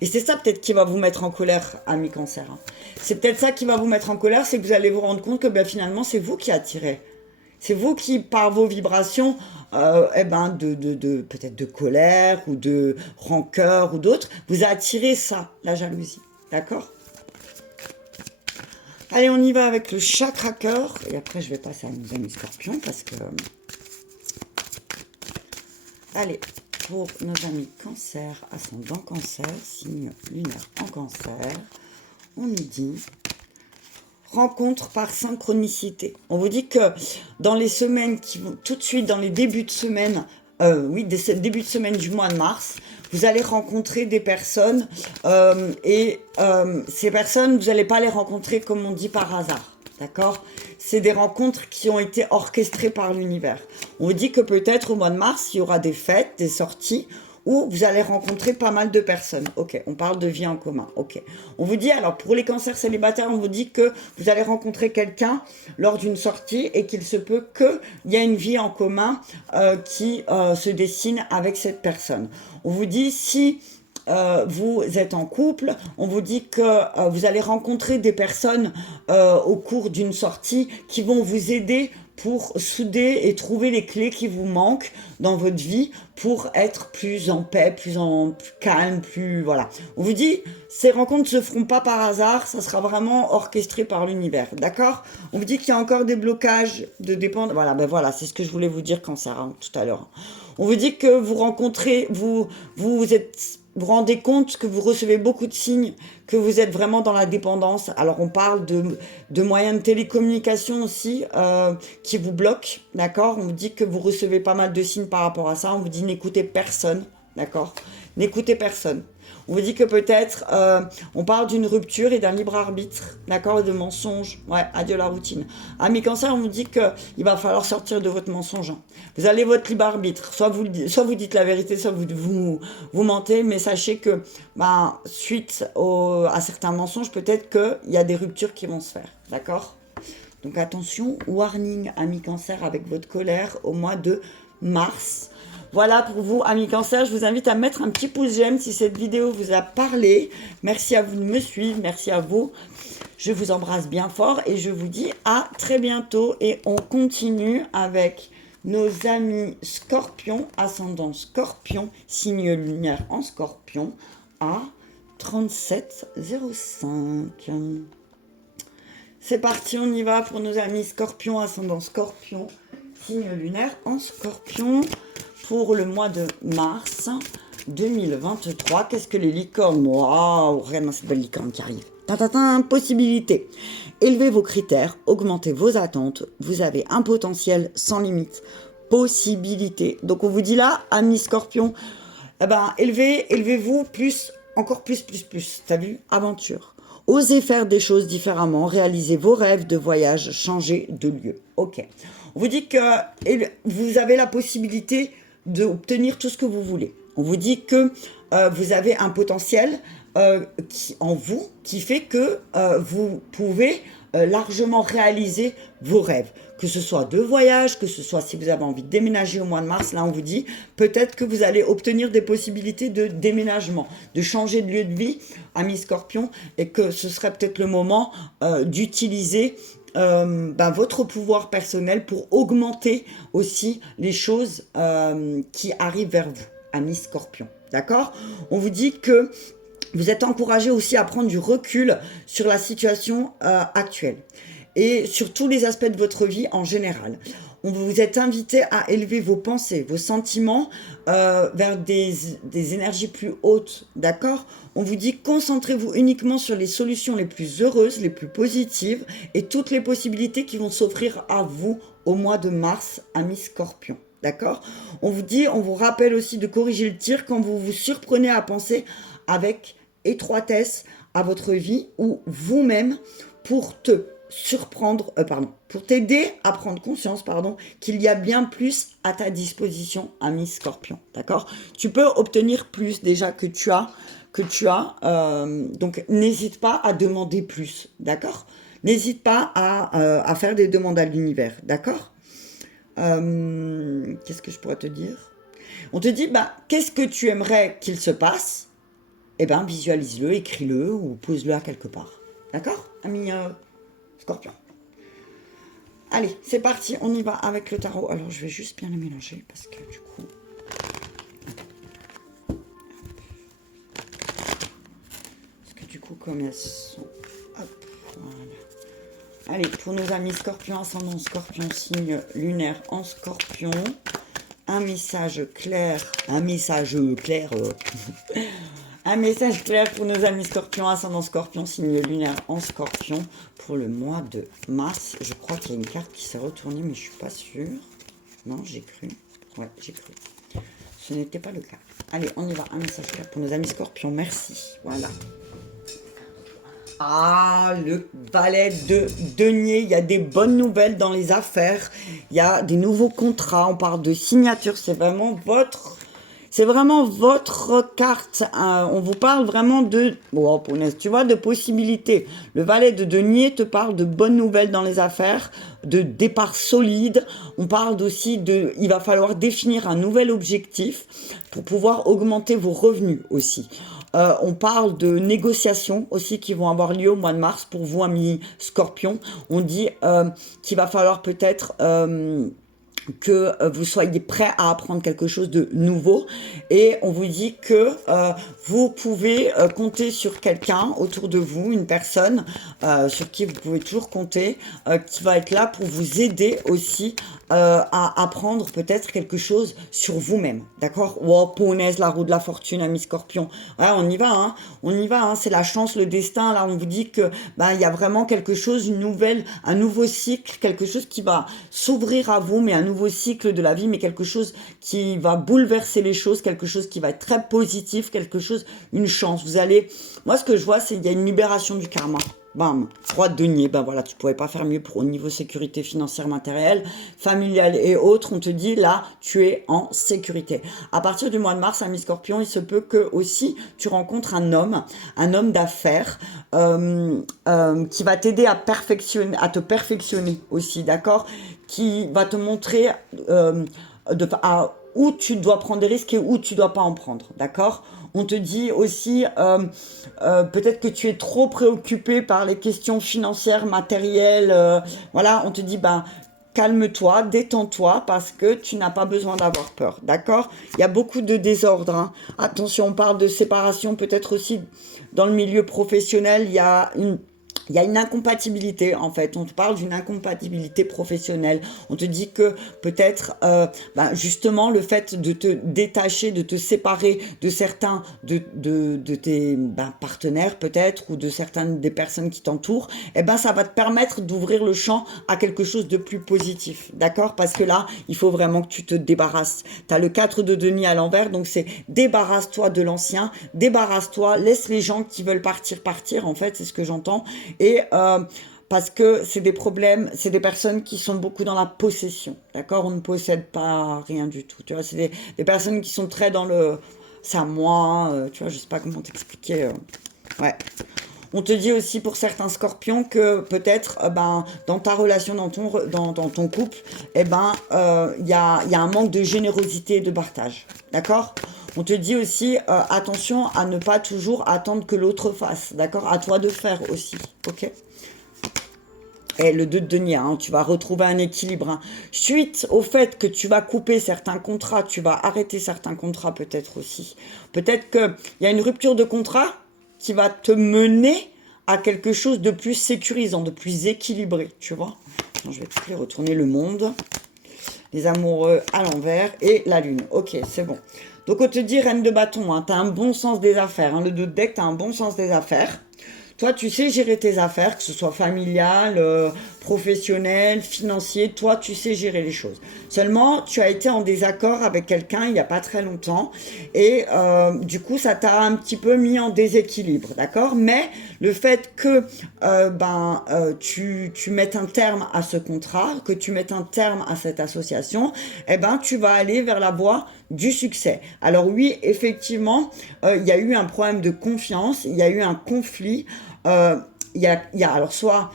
Et c'est ça peut-être qui va vous mettre en colère, ami Cancer. Hein. C'est peut-être ça qui va vous mettre en colère, c'est que vous allez vous rendre compte que finalement, c'est vous qui attirez. C'est vous qui, par vos vibrations, peut-être de colère ou de rancœur ou d'autres, vous attirez ça, la jalousie. D'accord? Allez, on y va avec le chakra cœur. Et après, je vais passer à nos amis scorpions parce que... Allez, pour nos amis cancer, ascendant cancer, signe lunaire en cancer, on nous dit... Rencontre par synchronicité. On vous dit que dans les semaines qui vont tout de suite, dans les débuts de semaine, oui, des débuts de semaine du mois de mars, vous allez rencontrer des personnes ces personnes, vous n'allez pas les rencontrer comme on dit par hasard. D'accord? C'est des rencontres qui ont été orchestrées par l'univers. On vous dit que peut-être au mois de mars, il y aura des fêtes, des sorties, où vous allez rencontrer pas mal de personnes. Ok, on parle de vie en commun. Ok. On vous dit, alors pour les cancers célibataires, on vous dit que vous allez rencontrer quelqu'un lors d'une sortie et qu'il se peut qu'il y ait une vie en commun qui se dessine avec cette personne. On vous dit, si vous êtes en couple, on vous dit que vous allez rencontrer des personnes au cours d'une sortie qui vont vous aider pour souder et trouver les clés qui vous manquent dans votre vie pour être plus en paix, plus calme, plus... Voilà. On vous dit, ces rencontres ne se feront pas par hasard, ça sera vraiment orchestré par l'univers, d'accord? On vous dit qu'il y a encore des blocages de dépendance. Voilà, ben voilà, c'est ce que je voulais vous dire, Cancer, hein, tout à l'heure. On vous dit que vous rencontrez, vous rendez compte que vous recevez beaucoup de signes, que vous êtes vraiment dans la dépendance. Alors on parle de moyens de télécommunication aussi qui vous bloquent, d'accord? On vous dit que vous recevez pas mal de signes par rapport à ça. On vous dit n'écoutez personne, d'accord? N'écoutez personne. On vous dit que peut-être on parle d'une rupture et d'un libre arbitre, d'accord, de mensonges. Ouais, adieu la routine. Amis cancer, on vous dit qu'il va falloir sortir de votre mensonge. Vous allez votre libre arbitre. Soit vous dites la vérité, soit vous mentez, mais sachez que suite à certains mensonges, peut-être qu'il y a des ruptures qui vont se faire, d'accord? Donc attention, warning, amis cancer, avec votre colère au mois de mars. Voilà pour vous, amis cancer, je vous invite à mettre un petit pouce j'aime si cette vidéo vous a parlé. Merci à vous de me suivre, merci à vous. Je vous embrasse bien fort et je vous dis à très bientôt. Et on continue avec nos amis scorpions, ascendant scorpion, signe lunaire en scorpion, à 37,05. C'est parti, on y va pour nos amis scorpions, ascendant scorpion, signe lunaire en scorpion. Pour le mois de mars 2023, qu'est-ce que les licornes? Waouh, regarde cette belle licorne qui arrive. Possibilité. Élevez vos critères, augmentez vos attentes. Vous avez un potentiel sans limite. Possibilité. Donc on vous dit là, amis scorpions, élevez-vous plus, encore plus. T'as vu? Aventure. Osez faire des choses différemment, réalisez vos rêves de voyage, changez de lieu. Ok. On vous dit que vous avez la possibilité d'obtenir tout ce que vous voulez. On vous dit que vous avez un potentiel en vous qui fait que vous pouvez largement réaliser vos rêves. Que ce soit de voyage, que ce soit si vous avez envie de déménager au mois de mars, là on vous dit peut-être que vous allez obtenir des possibilités de déménagement, de changer de lieu de vie, amis scorpions, et que ce serait peut-être le moment d'utiliser votre pouvoir personnel pour augmenter aussi les choses qui arrivent vers vous, amis scorpions. D'accord? On vous dit que vous êtes encouragé aussi à prendre du recul sur la situation actuelle et sur tous les aspects de votre vie en général. On vous êtes invité à élever vos pensées, vos sentiments vers des énergies plus hautes, d'accord? On vous dit concentrez-vous uniquement sur les solutions les plus heureuses, les plus positives et toutes les possibilités qui vont s'offrir à vous au mois de mars, amis scorpions, d'accord? On vous rappelle aussi de corriger le tir quand vous vous surprenez à penser avec étroitesse à votre vie ou vous-même pour pour t'aider à prendre conscience, qu'il y a bien plus à ta disposition, ami scorpion, d'accord? Tu peux obtenir plus déjà que tu as, donc n'hésite pas à demander plus, d'accord? N'hésite pas à faire des demandes à l'univers, d'accord? Qu'est-ce que je pourrais te dire? On te dit, qu'est-ce que tu aimerais qu'il se passe? Visualise-le, écris-le ou pose-le à quelque part. D'accord, ami scorpion? Allez, c'est parti, on y va avec le tarot. Alors, je vais juste bien les mélanger parce que du coup... comme elles sont... Hop, voilà. Allez, pour nos amis scorpions, ascendant scorpion, signe lunaire en scorpion, un message clair, un message clair, un message clair pour nos amis scorpions, ascendant scorpion, signe lunaire en scorpion, pour le mois de mars. Je crois qu'il y a une carte qui s'est retournée, mais je suis pas sûre. Non, j'ai cru. Ouais, j'ai cru. Ce n'était pas le cas. Allez, on y va. Un message clair pour nos amis scorpions. Merci. Voilà. Ah, le valet de denier, il y a des bonnes nouvelles dans les affaires, il y a des nouveaux contrats, on parle de signature, c'est vraiment votre carte, hein. On vous parle vraiment de, oh, tu vois, de possibilités. Le valet de denier te parle de bonnes nouvelles dans les affaires, de départ solide. On parle aussi de, il va falloir définir un nouvel objectif pour pouvoir augmenter vos revenus aussi. On parle de négociations aussi qui vont avoir lieu au mois de mars pour vous, amis Scorpion. On dit qu'il va falloir peut-être que vous soyez prêt à apprendre quelque chose de nouveau, et on vous dit que vous pouvez compter sur quelqu'un autour de vous, une personne sur qui vous pouvez toujours compter, qui va être là pour vous aider aussi à apprendre peut-être quelque chose sur vous-même, d'accord? Wow, punaise, la roue de la fortune, ami Scorpion. Ouais, on y va, hein, c'est la chance, le destin. Là, on vous dit que il y a vraiment quelque chose, un nouveau cycle, quelque chose qui va s'ouvrir à vous, mais un nouveau cycle de la vie, mais quelque chose qui va bouleverser les choses, quelque chose qui va être très positif, quelque chose, une chance. Moi, ce que je vois, c'est qu'il y a une libération du karma. Bam, 3 deniers, ben voilà, tu pouvais pas faire mieux pour au niveau sécurité financière, matérielle, familiale et autres. On te dit là, tu es en sécurité. À partir du mois de mars, ami Scorpion, il se peut que aussi tu rencontres un homme d'affaires qui va t'aider à te perfectionner aussi, d'accord, qui va te montrer où tu dois prendre des risques et où tu dois pas en prendre, d'accord. On te dit aussi, peut-être que tu es trop préoccupé par les questions financières, matérielles. Voilà, on te dit, calme-toi, détends-toi, parce que tu n'as pas besoin d'avoir peur, d'accord? Il y a beaucoup de désordre, hein. Attention, on parle de séparation, peut-être aussi dans le milieu professionnel, il y a une incompatibilité, en fait. On te parle d'une incompatibilité professionnelle. On te dit que peut-être, justement, le fait de te détacher, de te séparer de certains de tes partenaires, peut-être, ou de certaines des personnes qui t'entourent, ça va te permettre d'ouvrir le champ à quelque chose de plus positif. D'accord? Parce que là, il faut vraiment que tu te débarrasses. Tu as le 4 de denier à l'envers, donc c'est débarrasse-toi de l'ancien, débarrasse-toi, laisse les gens qui veulent partir, en fait, c'est ce que j'entends. Et parce que c'est des problèmes, c'est des personnes qui sont beaucoup dans la possession, d'accord? On ne possède pas rien du tout, tu vois? C'est des personnes qui sont très dans le c'est à moi, tu vois? Je sais pas comment t'expliquer. Ouais. On te dit aussi pour certains scorpions que peut-être dans ta relation, dans ton couple, il y a un manque de générosité et de partage, d'accord? On te dit aussi attention à ne pas toujours attendre que l'autre fasse, d'accord? À toi de faire aussi, ok? Et le 2 de denier, hein, tu vas retrouver un équilibre, hein. Suite au fait que tu vas couper certains contrats, tu vas arrêter certains contrats peut-être aussi. Peut-être qu'il y a une rupture de contrat qui va te mener à quelque chose de plus sécurisant, de plus équilibré, tu vois. Non, je vais tout retourner le monde. Les amoureux à l'envers et la lune. Ok, c'est bon. Donc on te dit reine de bâton, hein, tu as un bon sens des affaires. Hein, le 2 de deck, tu as un bon sens des affaires. Toi, tu sais gérer tes affaires, que ce soit familial, professionnel, financier. Toi, tu sais gérer les choses. Seulement, tu as été en désaccord avec quelqu'un il n'y a pas très longtemps. Et du coup, ça t'a un petit peu mis en déséquilibre, d'accord? Mais le fait que tu mettes un terme à ce contrat, que tu mettes un terme à cette association, tu vas aller vers la voie du succès. Alors oui, effectivement, il y a eu un problème de confiance, il y a eu un conflit. Alors soit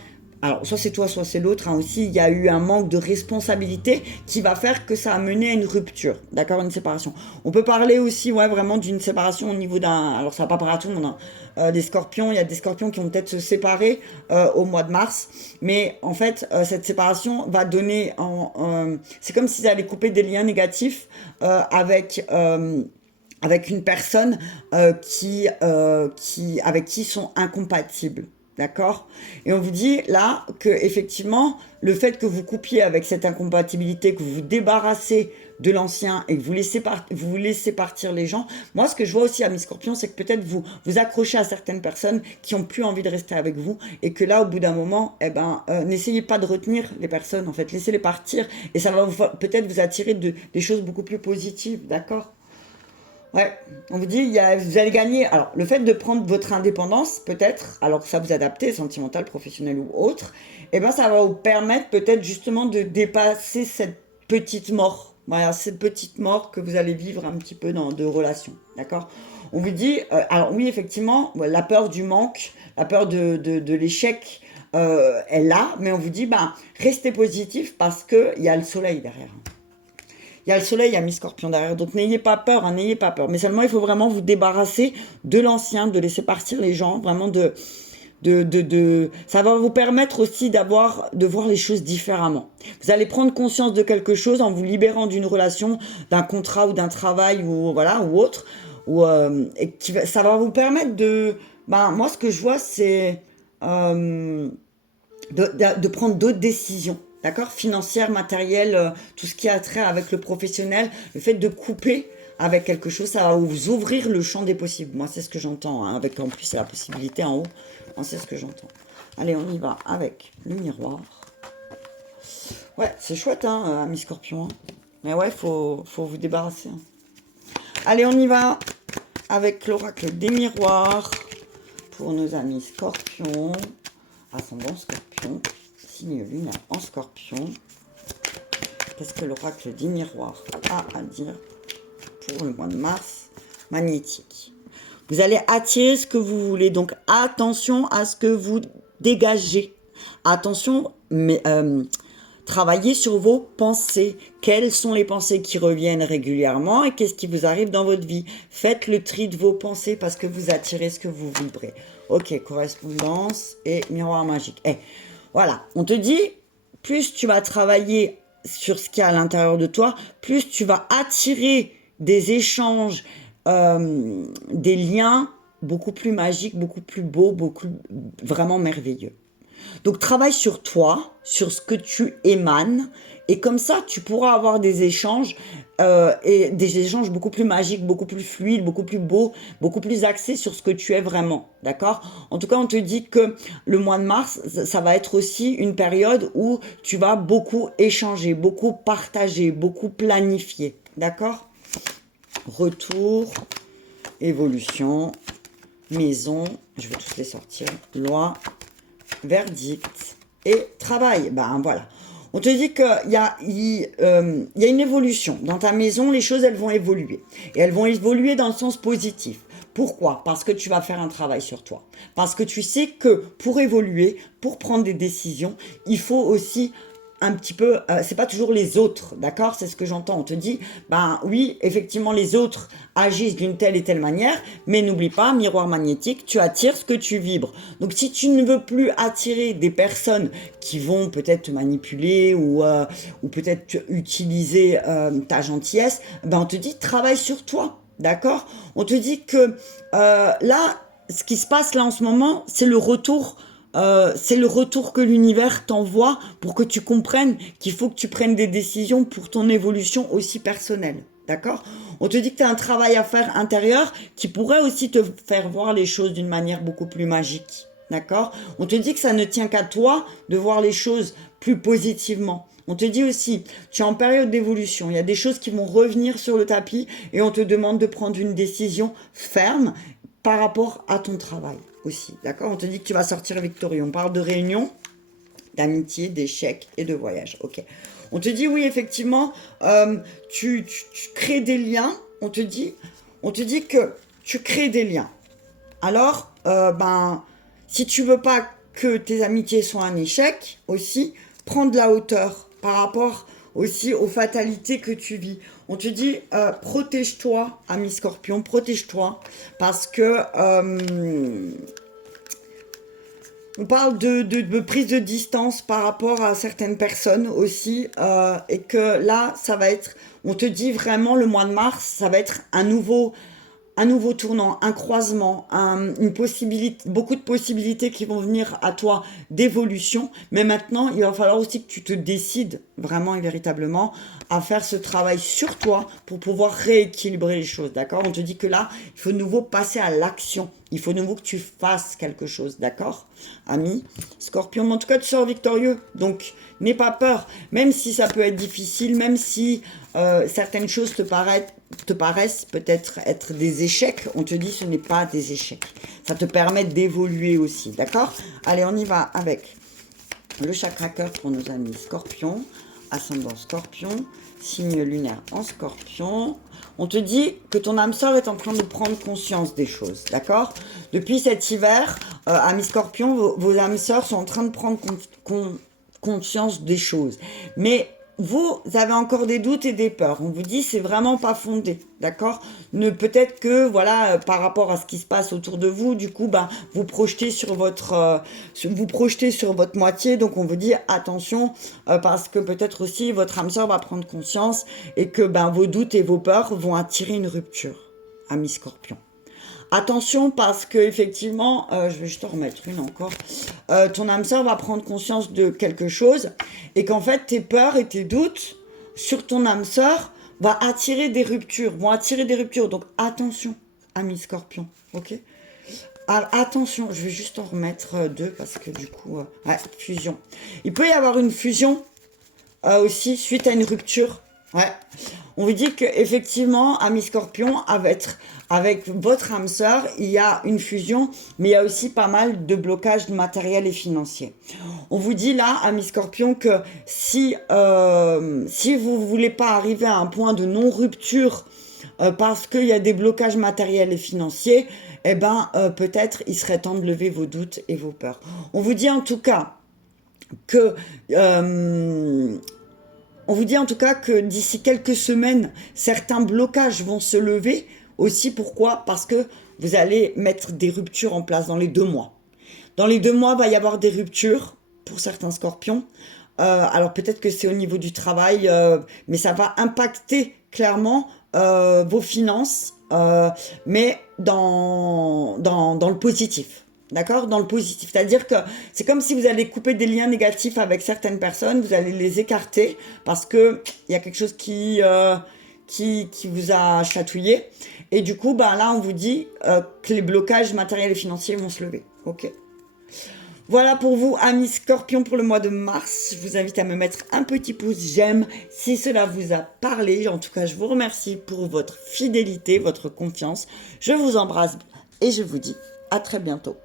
c'est toi, soit c'est l'autre, hein, aussi, il y a eu un manque de responsabilité qui va faire que ça a mené à une rupture, d'accord, une séparation. On peut parler aussi, vraiment d'une séparation au niveau alors ça va pas paraître à tout le monde, hein. Des scorpions, il y a des scorpions qui vont peut-être se séparer au mois de mars, mais en fait, cette séparation va donner, c'est comme s'ils allaient couper des liens négatifs avec une personne avec qui ils sont incompatibles. D'accord? Et on vous dit là que effectivement, le fait que vous coupiez avec cette incompatibilité, que vous vous débarrassez de l'ancien et que vous laissez partir les gens, moi ce que je vois aussi à Miss Scorpion, c'est que peut-être vous accrochez à certaines personnes qui ont plus envie de rester avec vous et que là au bout d'un moment, n'essayez pas de retenir les personnes en fait, laissez-les partir et ça va peut-être vous attirer des choses beaucoup plus positives, d'accord? Ouais, on vous dit, vous allez gagner. Alors, le fait de prendre votre indépendance, peut-être, alors que ça vous adapter, sentimental, professionnel ou autre, ça va vous permettre peut-être justement de dépasser cette petite mort. Voilà, cette petite mort que vous allez vivre un petit peu dans deux relations. D'accord? On vous dit, alors oui, effectivement, la peur du manque, la peur de l'échec, est là, mais on vous dit, restez positif parce qu'il y a le soleil derrière. Il y a le soleil, il y a Miss Scorpion derrière. Donc n'ayez pas peur, hein, n'ayez pas peur. Mais seulement, il faut vraiment vous débarrasser de l'ancien, de laisser partir les gens, vraiment ça va vous permettre aussi de voir les choses différemment. Vous allez prendre conscience de quelque chose en vous libérant d'une relation, d'un contrat ou d'un travail ou voilà ou autre, ça va vous permettre moi ce que je vois c'est de prendre d'autres décisions. D'accord? Financière, matérielle, tout ce qui a trait avec le professionnel, le fait de couper avec quelque chose, ça va vous ouvrir le champ des possibles. Moi, c'est ce que j'entends, hein, avec en plus la possibilité en haut. Moi, c'est ce que j'entends. Allez, on y va avec le miroir. Ouais, c'est chouette, hein, Ami Scorpion. Hein. Mais ouais, faut vous débarrasser. Hein. Allez, on y va avec l'oracle des miroirs pour nos amis Scorpions. Ascendant Scorpion. Signe lunaire en Scorpion. Qu'est-ce que l'oracle des miroirs a à dire pour le mois de mars magnétique? Vous allez attirer ce que vous voulez. Donc, attention à ce que vous dégagez. Attention, mais travaillez sur vos pensées. Quelles sont les pensées qui reviennent régulièrement et qu'est-ce qui vous arrive dans votre vie? Faites le tri de vos pensées parce que vous attirez ce que vous vibrez. Ok, correspondance et miroir magique. Voilà, on te dit, plus tu vas travailler sur ce qu'il y a à l'intérieur de toi, plus tu vas attirer des échanges, des liens beaucoup plus magiques, beaucoup plus beaux, vraiment merveilleux. Donc travaille sur toi, sur ce que tu émanes, et comme ça tu pourras avoir des échanges et des échanges beaucoup plus magiques, beaucoup plus fluides, beaucoup plus beaux, beaucoup plus axés sur ce que tu es vraiment, d'accord? En tout cas, on te dit que le mois de mars, ça va être aussi une période où tu vas beaucoup échanger, beaucoup partager, beaucoup planifier, d'accord? Retour, évolution, maison, je vais tous les sortir, loi, verdict et travail. Voilà. On te dit qu'il y a une évolution. Dans ta maison, les choses, elles vont évoluer. Et elles vont évoluer dans le sens positif. Pourquoi? Parce que tu vas faire un travail sur toi. Parce que tu sais que pour évoluer, pour prendre des décisions, il faut aussi un petit peu, c'est pas toujours les autres, d'accord? C'est ce que j'entends. On te dit, oui, effectivement, les autres agissent d'une telle et telle manière, mais n'oublie pas, miroir magnétique, tu attires ce que tu vibres. Donc, si tu ne veux plus attirer des personnes qui vont peut-être te manipuler ou peut-être utiliser ta gentillesse, on te dit, travaille sur toi, d'accord? On te dit que là, ce qui se passe là en ce moment, c'est le retour que l'univers t'envoie pour que tu comprennes qu'il faut que tu prennes des décisions pour ton évolution aussi personnelle. D'accord? On te dit que tu as un travail à faire intérieur qui pourrait aussi te faire voir les choses d'une manière beaucoup plus magique. D'accord? On te dit que ça ne tient qu'à toi de voir les choses plus positivement. On te dit aussi, tu es en période d'évolution, il y a des choses qui vont revenir sur le tapis et on te demande de prendre une décision ferme par rapport à ton travail aussi, d'accord? On te dit que tu vas sortir victorieux. On parle de réunion, d'amitié, d'échecs et de voyage, ok? On te dit, oui, effectivement, tu crées des liens. On te dit que tu crées des liens. Alors, si tu veux pas que tes amitiés soient un échec aussi, prends de la hauteur par rapport aussi aux fatalités que tu vis. On te dit, protège-toi, ami Scorpion, protège-toi, parce que on parle de prise de distance par rapport à certaines personnes aussi, et que là, ça va être, on te dit vraiment, le mois de mars, ça va être un nouveau un nouveau tournant, un croisement, une possibilité, beaucoup de possibilités qui vont venir à toi d'évolution. Mais maintenant, il va falloir aussi que tu te décides vraiment et véritablement à faire ce travail sur toi pour pouvoir rééquilibrer les choses, d'accord? On te dit que là, il faut de nouveau passer à l'action. Il faut de nouveau que tu fasses quelque chose, d'accord, ami Scorpion? Mais en tout cas, tu sors victorieux. Donc, n'aie pas peur. Même si ça peut être difficile, même si certaines choses te paraissent peut-être être des échecs, on te dit ce n'est pas des échecs. Ça te permet d'évoluer aussi, d'accord? Allez, on y va avec le chakra cœur pour nos amis Scorpion, ascendant Scorpion, signe lunaire en Scorpion. On te dit que ton âme sœur est en train de prendre conscience des choses, d'accord? Depuis cet hiver, amis Scorpion, vos âmes sœurs sont en train de prendre conscience des choses. Mais vous avez encore des doutes et des peurs. On vous dit c'est vraiment pas fondé, d'accord? Peut-être que voilà, par rapport à ce qui se passe autour de vous, du coup, ben vous projetez sur votre moitié. Donc on vous dit attention parce que peut-être aussi votre âme sœur va prendre conscience et que ben vos doutes et vos peurs vont attirer une rupture, ami Scorpion. Attention parce que effectivement, je vais juste en remettre une encore. Ton âme sœur va prendre conscience de quelque chose et qu'en fait tes peurs et tes doutes sur ton âme sœur vont attirer des ruptures. Donc attention, ami Scorpion, ok? Attention, je vais juste en remettre deux parce que du coup, ouais, fusion. Il peut y avoir une fusion aussi suite à une rupture. Ouais. On vous dit qu'effectivement, ami Scorpion, avec votre âme sœur, il y a une fusion, mais il y a aussi pas mal de blocages matériels et financiers. On vous dit là, ami Scorpion, que si vous ne voulez pas arriver à un point de non-rupture parce qu'il y a des blocages matériels et financiers, eh ben, peut-être il serait temps de lever vos doutes et vos peurs. On vous dit en tout cas que... on vous dit en tout cas que d'ici quelques semaines, certains blocages vont se lever. Aussi, pourquoi? Parce que vous allez mettre des ruptures en place dans les 2 mois. Dans les 2 mois, il va y avoir des ruptures pour certains scorpions. Alors peut-être que c'est au niveau du travail, mais ça va impacter clairement vos finances, mais dans le positif. D'accord? Dans le positif. C'est-à-dire que c'est comme si vous allez couper des liens négatifs avec certaines personnes, vous allez les écarter parce que il y a quelque chose qui vous a chatouillé. Et du coup, ben là, on vous dit que les blocages matériels et financiers vont se lever. Ok? Voilà pour vous, amis Scorpion, pour le mois de mars. Je vous invite à me mettre un petit pouce j'aime si cela vous a parlé. En tout cas, je vous remercie pour votre fidélité, votre confiance. Je vous embrasse et je vous dis à très bientôt.